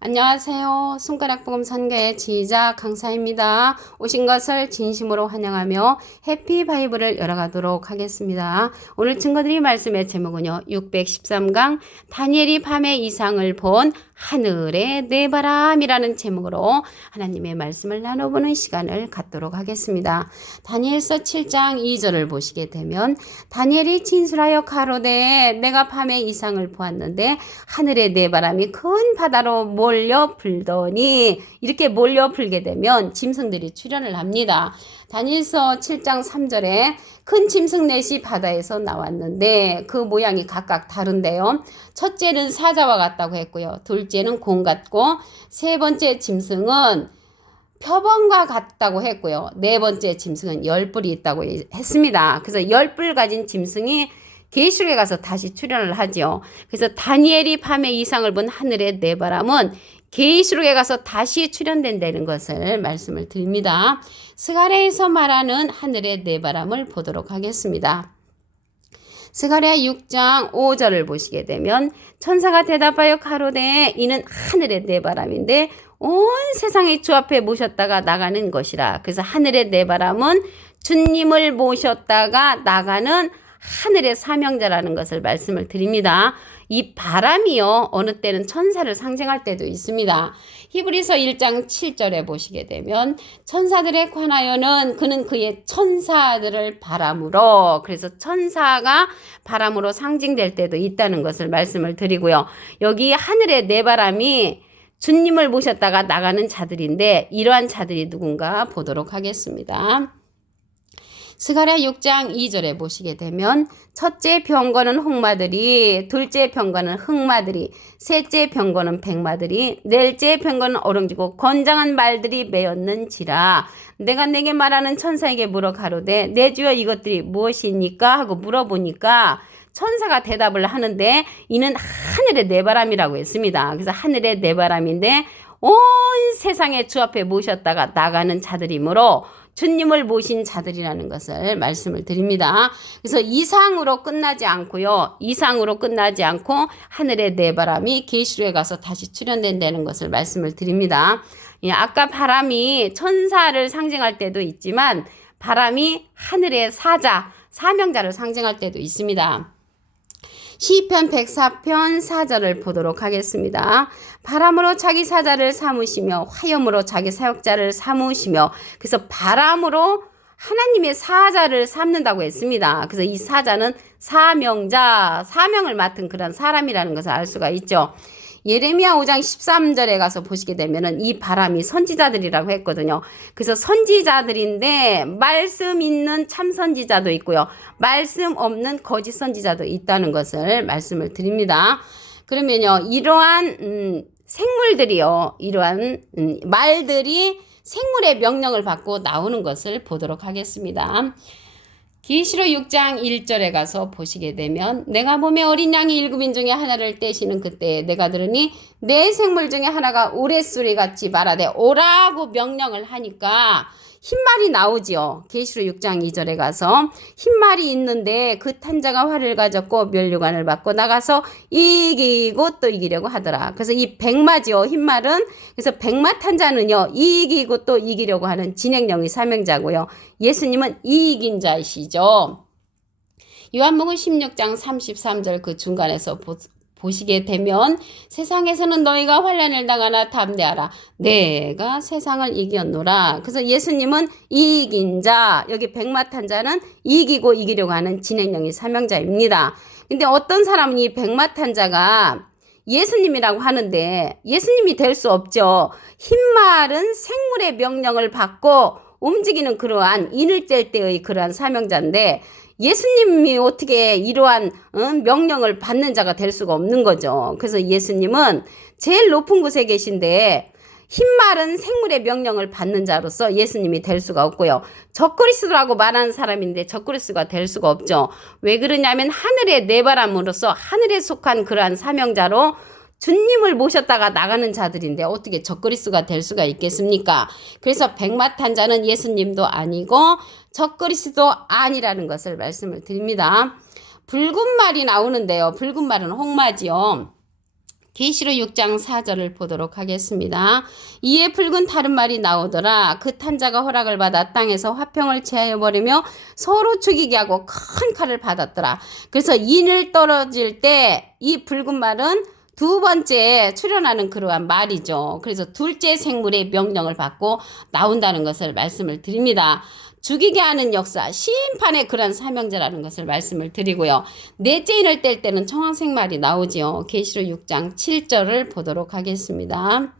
안녕하세요. 손가락복음 선교의 지휘자 강사입니다. 오신 것을 진심으로 환영하며 해피 바이블을 열어가도록 하겠습니다. 오늘 증거드릴 말씀의 제목은요. 613강 다니엘이 밤의 이상을 본 하늘의 네 바람이라는 제목으로 하나님의 말씀을 나눠보는 시간을 갖도록 하겠습니다. 다니엘서 7장 2절을 보시게 되면 다니엘이 진술하여 가로되 내가 밤의 이상을 보았는데 하늘의 네 바람이 큰 바다로 몰려 불더니 이렇게 몰려 불게 되면 짐승들이 출현을 합니다. 다니엘서 7장 3절에 큰 짐승 넷이 바다에서 나왔는데 그 모양이 각각 다른데요. 첫째는 사자와 같다고 했고요. 둘째는 공 같고 세 번째 짐승은 표범과 같다고 했고요. 네 번째 짐승은 10뿔이 있다고 했습니다. 그래서 10뿔 가진 짐승이 계시록에 가서 다시 출현을 하죠. 그래서 다니엘이 밤에 이상을 본 하늘의 네 바람은 계시록에 가서 다시 출현된다는 것을 말씀을 드립니다. 스가랴에서 말하는 하늘의 네 바람을 보도록 하겠습니다. 스가랴 6장 5절을 보시게 되면 천사가 대답하여 가로되 이는 하늘의 네 바람인데 온 세상의 주 앞에 모셨다가 나가는 것이라. 그래서 하늘의 네 바람은 주님을 모셨다가 나가는 하늘의 사명자라는 것을 말씀을 드립니다. 이 바람이요 어느 때는 천사를 상징할 때도 있습니다. 히브리서 1장 7절에 보시게 되면 천사들에 관하여는 그는 그의 천사들을 바람으로, 그래서 천사가 바람으로 상징될 때도 있다는 것을 말씀을 드리고요. 여기 하늘의 네 바람이 주님을 모셨다가 나가는 자들인데 이러한 자들이 누군가 보도록 하겠습니다. 스가랴 6장 2절에 보시게 되면 첫째 병거는 홍마들이, 둘째 병거는 흑마들이, 셋째 병거는 백마들이, 넷째 병거는 어렁지고 건장한 말들이 메었는지라. 내가 내게 말하는 천사에게 물어 가로되 내 주여 이것들이 무엇이니까 하고 물어보니까 천사가 대답을 하는데 이는 하늘의 네 바람이라고 했습니다. 그래서 하늘의 네 바람인데 온 세상의 주 앞에 모셨다가 나가는 자들이므로 주님을 모신 자들이라는 것을 말씀을 드립니다. 그래서 이상으로 끝나지 않고요. 이상으로 끝나지 않고 하늘의 네 바람이 계시록에 가서 다시 출현된다는 것을 말씀을 드립니다. 아까 바람이 천사를 상징할 때도 있지만 바람이 하늘의 사자, 사명자를 상징할 때도 있습니다. 시편 104편 4절을 보도록 하겠습니다. 바람으로 자기 사자를 삼으시며 화염으로 자기 사역자를 삼으시며, 그래서 바람으로 하나님의 사자를 삼는다고 했습니다. 그래서 이 사자는 사명자, 사명을 맡은 그런 사람이라는 것을 알 수가 있죠. 예레미야 5장 13절에 가서 보시게 되면은 이 바람이 선지자들이라고 했거든요. 그래서 선지자들인데 말씀 있는 참 선지자도 있고요. 말씀 없는 거짓 선지자도 있다는 것을 말씀을 드립니다. 그러면요, 이러한 생물들이요, 이러한 말들이 생물의 명령을 받고 나오는 것을 보도록 하겠습니다. 계시록 6장 1절에 가서 보시게 되면 내가 보매 어린 양이 7인 중에 하나를 떼시는 그때 내가 들으니 네 생물 중에 하나가 우레소리같이 말하되 오라고 명령을 하니까 흰말이 나오지요. 계시록 6장 2절에 가서 흰말이 있는데 그 탄자가 활을 가졌고 면류관을 받고 나가서 이기고 또 이기려고 하더라. 그래서 이 백마지요. 흰말은. 그래서 백마 탄자는요. 이기고 또 이기려고 하는 진행령의 사명자고요. 예수님은 이긴 자이시죠. 요한복음 16장 33절 그 중간에서 보시게 되면 세상에서는 너희가 환난을 당하나 담대하라. 내가 세상을 이겼노라. 그래서 예수님은 이긴 자, 여기 백마탄 자는 이기고 이기려고 하는 진행령의 사명자입니다. 근데 어떤 사람은 이 백마탄 자가 예수님이라고 하는데 예수님이 될 수 없죠. 흰말은 생물의 명령을 받고 움직이는 그러한 인을 뗄 때의 그러한 사명자인데 예수님이 어떻게 이러한 명령을 받는 자가 될 수가 없는 거죠. 그래서 예수님은 제일 높은 곳에 계신데 흰말은 생물의 명령을 받는 자로서 예수님이 될 수가 없고요. 적그리스도라고 말하는 사람인데 적그리스도가 될 수가 없죠. 왜 그러냐면 하늘의 네 바람으로서 하늘에 속한 그러한 사명자로 주님을 모셨다가 나가는 자들인데 어떻게 적그리스도가 될 수가 있겠습니까? 그래서 백마탄 자는 예수님도 아니고 적그리스도 아니라는 것을 말씀을 드립니다. 붉은 말이 나오는데요. 붉은 말은 홍마지요. 계시록 6장 4절을 보도록 하겠습니다. 이에 붉은 다른 말이 나오더라. 그 탄자가 허락을 받아 땅에서 화평을 제하여 버리며 서로 죽이게 하고 큰 칼을 받았더라. 그래서 인을 떨어질 때 이 붉은 말은 두 번째 출현하는 그러한 말이죠. 그래서 둘째 생물의 명령을 받고 나온다는 것을 말씀을 드립니다. 죽이게 하는 역사, 심판의 그런 사명자라는 것을 말씀을 드리고요. 넷째 인을 뗄 때는 청황색 말이 나오지요. 계시록 6장 7절을 보도록 하겠습니다.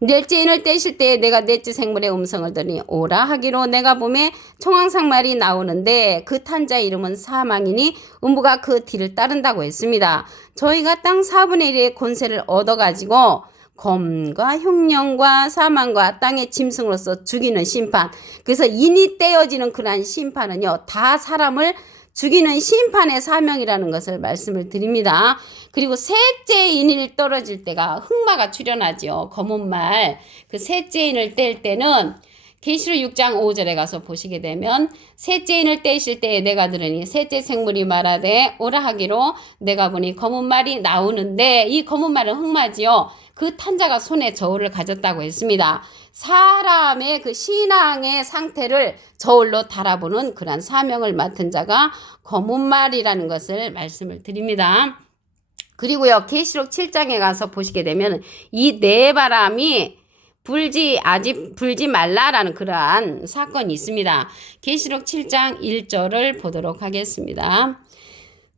넷째 인을 떼실 때에 내가 넷째 생물의 음성을 들으니 오라 하기로 내가 보매 청황색 말이 나오는데 그 탄자의 이름은 사망이니 음부가 그 뒤를 따른다고 했습니다. 저희가 땅 4분의 1의 권세를 얻어가지고 검과 흉령과 사망과 땅의 짐승으로서 죽이는 심판. 그래서 인이 떼어지는 그러한 심판은요, 다 사람을 죽이는 심판의 사명이라는 것을 말씀을 드립니다. 그리고 셋째 인이 떨어질 때가 흑마가 출현하죠. 검은 말. 그 셋째 인을 뗄 때는 계시록 6장 5절에 가서 보시게 되면 셋째 인을 떼실 때에 내가 들으니 셋째 생물이 말하되 오라 하기로 내가 보니 검은 말이 나오는데 이 검은 말은 흑마지요. 그 탄자가 손에 저울을 가졌다고 했습니다. 사람의 그 신앙의 상태를 저울로 달아보는 그런 사명을 맡은 자가 검은 말이라는 것을 말씀을 드립니다. 그리고요, 계시록 7장에 가서 보시게 되면 이 네 바람이 아직 불지 말라라는 그러한 사건이 있습니다. 계시록 7장 1절을 보도록 하겠습니다.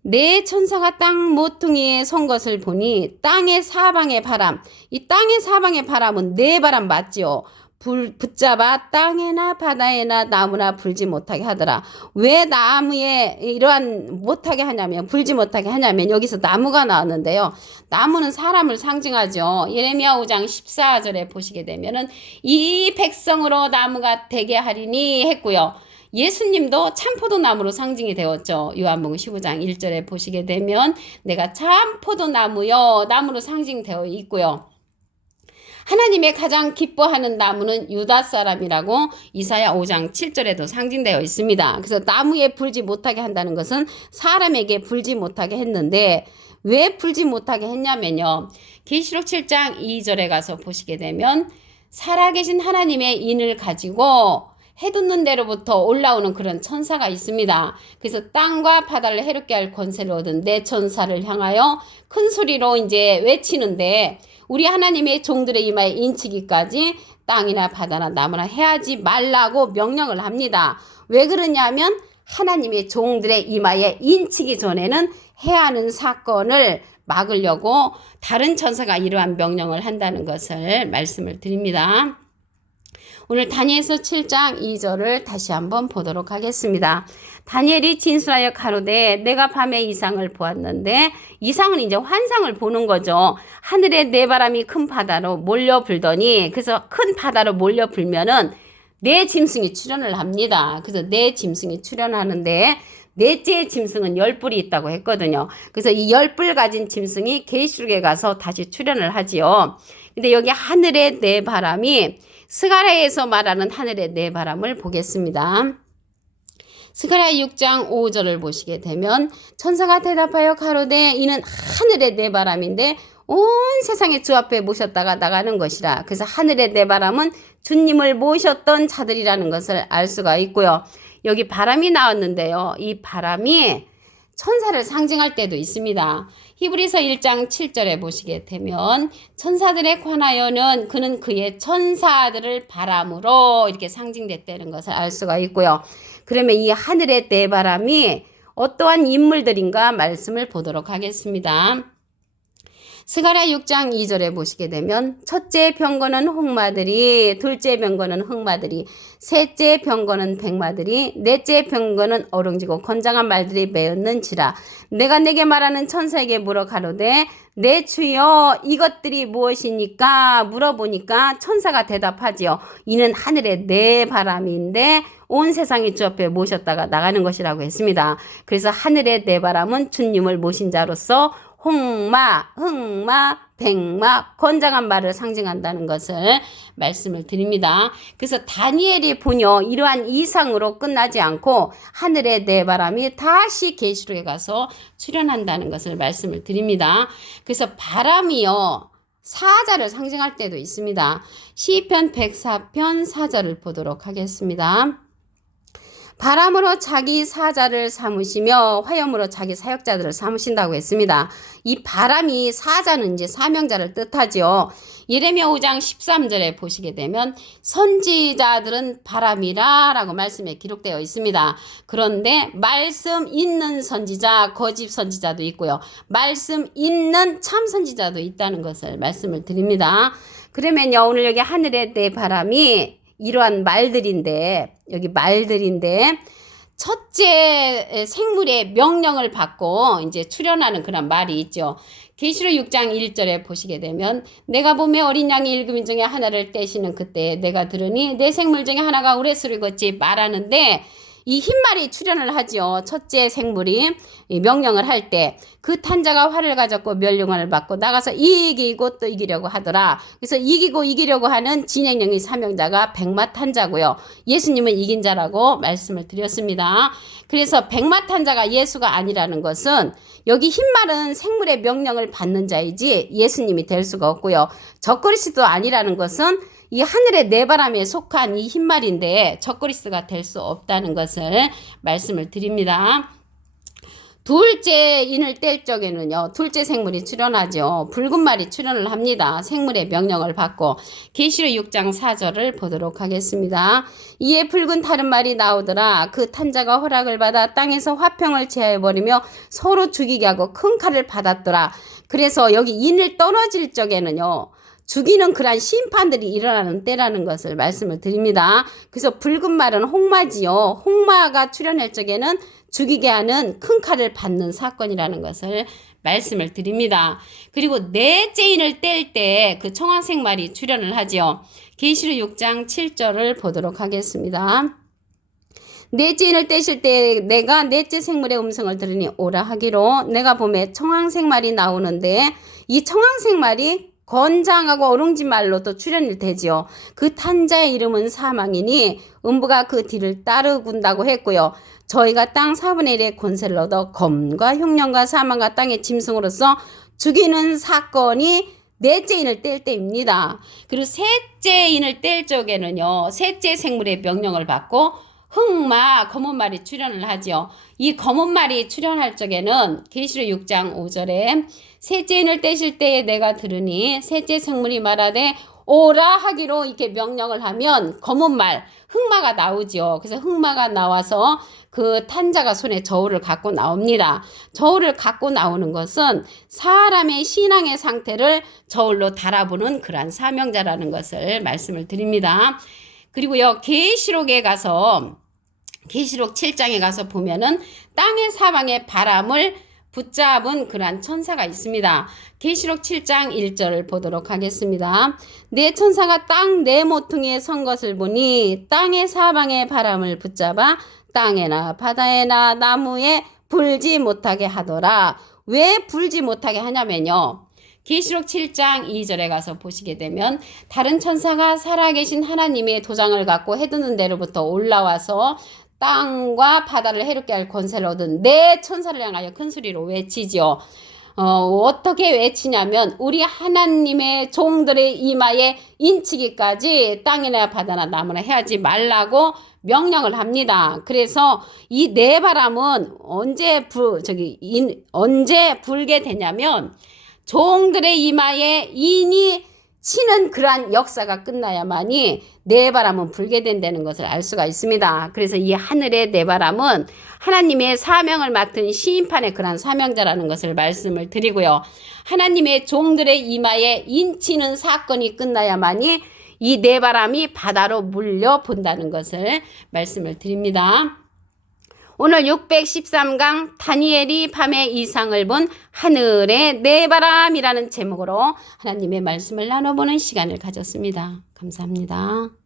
네 천사가 땅 모퉁이에 선 것을 보니 땅의 사방의 바람, 이 땅의 사방의 바람은 네 바람 맞지요. 붙잡아 땅에나 바다에나 나무나 불지 못하게 하더라. 왜 나무에 이러한 못하게 하냐면, 불지 못하게 하냐면 여기서 나무가 나왔는데요. 나무는 사람을 상징하죠. 예레미야 5장 14절에 보시게 되면은 이 백성으로 나무가 되게 하리니 했고요. 예수님도 참포도나무로 상징이 되었죠. 요한복음 15장 1절에 보시게 되면 내가 참포도나무요, 나무로 상징되어 있고요. 하나님의 가장 기뻐하는 나무는 유다 사람이라고 이사야 5장 7절에도 상징되어 있습니다. 그래서 나무에 불지 못하게 한다는 것은 사람에게 불지 못하게 했는데 왜 불지 못하게 했냐면요. 계시록 7장 2절에 가서 보시게 되면 살아계신 하나님의 인을 가지고 해돋는 데로부터 올라오는 그런 천사가 있습니다. 그래서 땅과 바다를 해롭게 할 권세를 얻은 네 천사를 향하여 큰 소리로 이제 외치는데 우리 하나님의 종들의 이마에 인치기까지 땅이나 바다나 나무나 해하지 말라고 명령을 합니다. 왜 그러냐면 하나님의 종들의 이마에 인치기 전에는 해야 하는 사건을 막으려고 다른 천사가 이러한 명령을 한다는 것을 말씀을 드립니다. 오늘 다니엘서 7장 2절을 다시 한번 보도록 하겠습니다. 다니엘이 진술하여 가로되 내가 밤에 이상을 보았는데 이상은 이제 환상을 보는 거죠. 하늘에 네 바람이 큰 바다로 몰려 불더니 그래서 큰 바다로 몰려 불면은 네 짐승이 출현을 합니다. 그래서 네 짐승이 출현하는데 넷째 짐승은 10뿔이 있다고 했거든요. 그래서 이 10뿔 가진 짐승이 계시록에 가서 다시 출현을 하지요. 근데 여기 하늘의 네 바람이 스가랴에서 말하는 하늘의 네 바람을 보겠습니다. 스가랴 6장 5절을 보시게 되면 천사가 대답하여 가로되 이는 하늘의 네 바람인데 온 세상의 주 앞에 모셨다가 나가는 것이라. 그래서 하늘의 네 바람은 주님을 모셨던 자들이라는 것을 알 수가 있고요. 여기 바람이 나왔는데요. 이 바람이 천사를 상징할 때도 있습니다. 히브리서 1장 7절에 보시게 되면 천사들에 관하여는 그는 그의 천사들을 바람으로 이렇게 상징됐다는 것을 알 수가 있고요. 그러면 이 하늘의 네 바람이 어떠한 인물들인가 말씀을 보도록 하겠습니다. 스가랴 6장 2절에 보시게 되면 첫째 병거는 홍마들이, 둘째 병거는 흑마들이, 셋째 병거는 백마들이, 넷째 병거는 어릉지고 건장한 말들이 메었는지라. 내가 내게 말하는 천사에게 물어 가로되 내 주여 이것들이 무엇이니까 물어보니까 천사가 대답하지요. 이는 하늘의 네 바람인데 온 세상이 주 앞에 모셨다가 나가는 것이라고 했습니다. 그래서 하늘의 네 바람은 주님을 모신 자로서 홍마, 흑마, 백마, 건장한 말을 상징한다는 것을 말씀을 드립니다. 그래서 다니엘이 본요 이러한 이상으로 끝나지 않고 하늘의 네 바람이 다시 계시록에 가서 출현한다는 것을 말씀을 드립니다. 그래서 바람이요 사자를 상징할 때도 있습니다. 시편 104편 4절을 보도록 하겠습니다. 바람으로 자기 사자를 삼으시며 화염으로 자기 사역자들을 삼으신다고 했습니다. 이 바람이 사자는 이제 사명자를 뜻하죠. 예레미야 5장 13절에 보시게 되면 선지자들은 바람이라 라고 말씀에 기록되어 있습니다. 그런데 말씀 있는 선지자, 거짓 선지자도 있고요. 말씀 있는 참 선지자도 있다는 것을 말씀을 드립니다. 그러면요 오늘 여기 하늘의 네 바람이 이러한 말들인데 여기 말들인데 첫째 생물의 명령을 받고 이제 출현하는 그런 말이 있죠. 계시록 6장 1절에 보시게 되면 내가 보매 어린 양이 일금 중에 하나를 떼시는 그때 내가 들으니 내 생물 중에 하나가 우레소리 걷지 말하는데 이 흰말이 출현을 하죠. 첫째 생물이 명령을 할 때 그 탄자가 활을 가졌고 멸령을 받고 나가서 이기고 또 이기려고 하더라. 그래서 이기고 이기려고 하는 진행령의 사명자가 백마 탄자고요. 예수님은 이긴 자라고 말씀을 드렸습니다. 그래서 백마 탄자가 예수가 아니라는 것은 여기 흰말은 생물의 명령을 받는 자이지 예수님이 될 수가 없고요. 적그리스도 아니라는 것은 이 하늘의 네 바람에 속한 이 흰말인데 적그리스도가 될 수 없다는 것을 말씀을 드립니다. 둘째 인을 뗄 적에는요. 둘째 생물이 출현하죠. 붉은 말이 출현을 합니다. 생물의 명령을 받고 계시록 6장 4절을 보도록 하겠습니다. 이에 붉은 다른 말이 나오더라. 그 탄자가 허락을 받아 땅에서 화평을 제하여버리며 서로 죽이게 하고 큰 칼을 받았더라. 그래서 여기 인을 떨어질 적에는요. 죽이는 그러한 심판들이 일어나는 때라는 것을 말씀을 드립니다. 그래서 붉은 말은 홍마지요. 홍마가 출현할 적에는 죽이게 하는 큰 칼을 받는 사건이라는 것을 말씀을 드립니다. 그리고 넷째 인을 뗄 때 그 청황색 말이 출현을 하죠. 계시록 6장 7절을 보도록 하겠습니다. 넷째 인을 떼실 때 내가 넷째 생물의 음성을 들으니 오라 하기로 내가 보매 청황색 말이 나오는데 이 청황색 말이 건장하고 어룽진 말로 또 출현이 되지요. 그 탄자의 이름은 사망이니 음부가 그 뒤를 따르군다고 했고요. 저희가 땅 4분의 1의 권세를 얻어 검과 흉년과 사망과 땅의 짐승으로서 죽이는 사건이 넷째 인을 뗄 때입니다. 그리고 셋째 인을 뗄 적에는요. 셋째 생물의 명령을 받고 흑마, 검은 말이 출현을 하죠. 이 검은 말이 출현할 적에는 계시록 6장 5절에 셋째 인을 떼실 때에 내가 들으니 셋째 생물이 말하되 오라 하기로 이렇게 명령을 하면 검은 말, 흑마가 나오죠. 그래서 흑마가 나와서 그 탄자가 손에 저울을 갖고 나옵니다. 저울을 갖고 나오는 것은 사람의 신앙의 상태를 저울로 달아보는 그러한 사명자라는 것을 말씀을 드립니다. 그리고요, 계시록에 가서 계시록 7장에 가서 보면은 땅의 사방에 바람을 붙잡은 그러한 천사가 있습니다. 계시록 7장 1절을 보도록 하겠습니다. 네 천사가 땅 네 모퉁이에 선 것을 보니 땅의 사방에 바람을 붙잡아 땅에나 바다에나 나무에 불지 못하게 하더라. 왜 불지 못하게 하냐면요. 계시록 7장 2절에 가서 보시게 되면 다른 천사가 살아계신 하나님의 도장을 갖고 해두는 데로부터 올라와서 땅과 바다를 해롭게 할 권세를 얻은 네 천사를 향하여 큰 소리로 외치죠. 어떻게 외치냐면 우리 하나님의 종들의 이마에 인치기까지 땅이나 바다나 나무나 해하지 말라고 명령을 합니다. 그래서 이 네 바람은 언제 불게 되냐면 종들의 이마에 인이 치는 그러한 역사가 끝나야만이 네 바람은 불게 된다는 것을 알 수가 있습니다. 그래서 이 하늘의 네 바람은 하나님의 사명을 맡은 시인판의 그러한 사명자라는 것을 말씀을 드리고요. 하나님의 종들의 이마에 인치는 사건이 끝나야만이 이 네 바람이 바다로 물려 본다는 것을 말씀을 드립니다. 오늘 613강 다니엘이 밤에 이상을 본 하늘의 네 바람이라는 제목으로 하나님의 말씀을 나눠보는 시간을 가졌습니다. 감사합니다.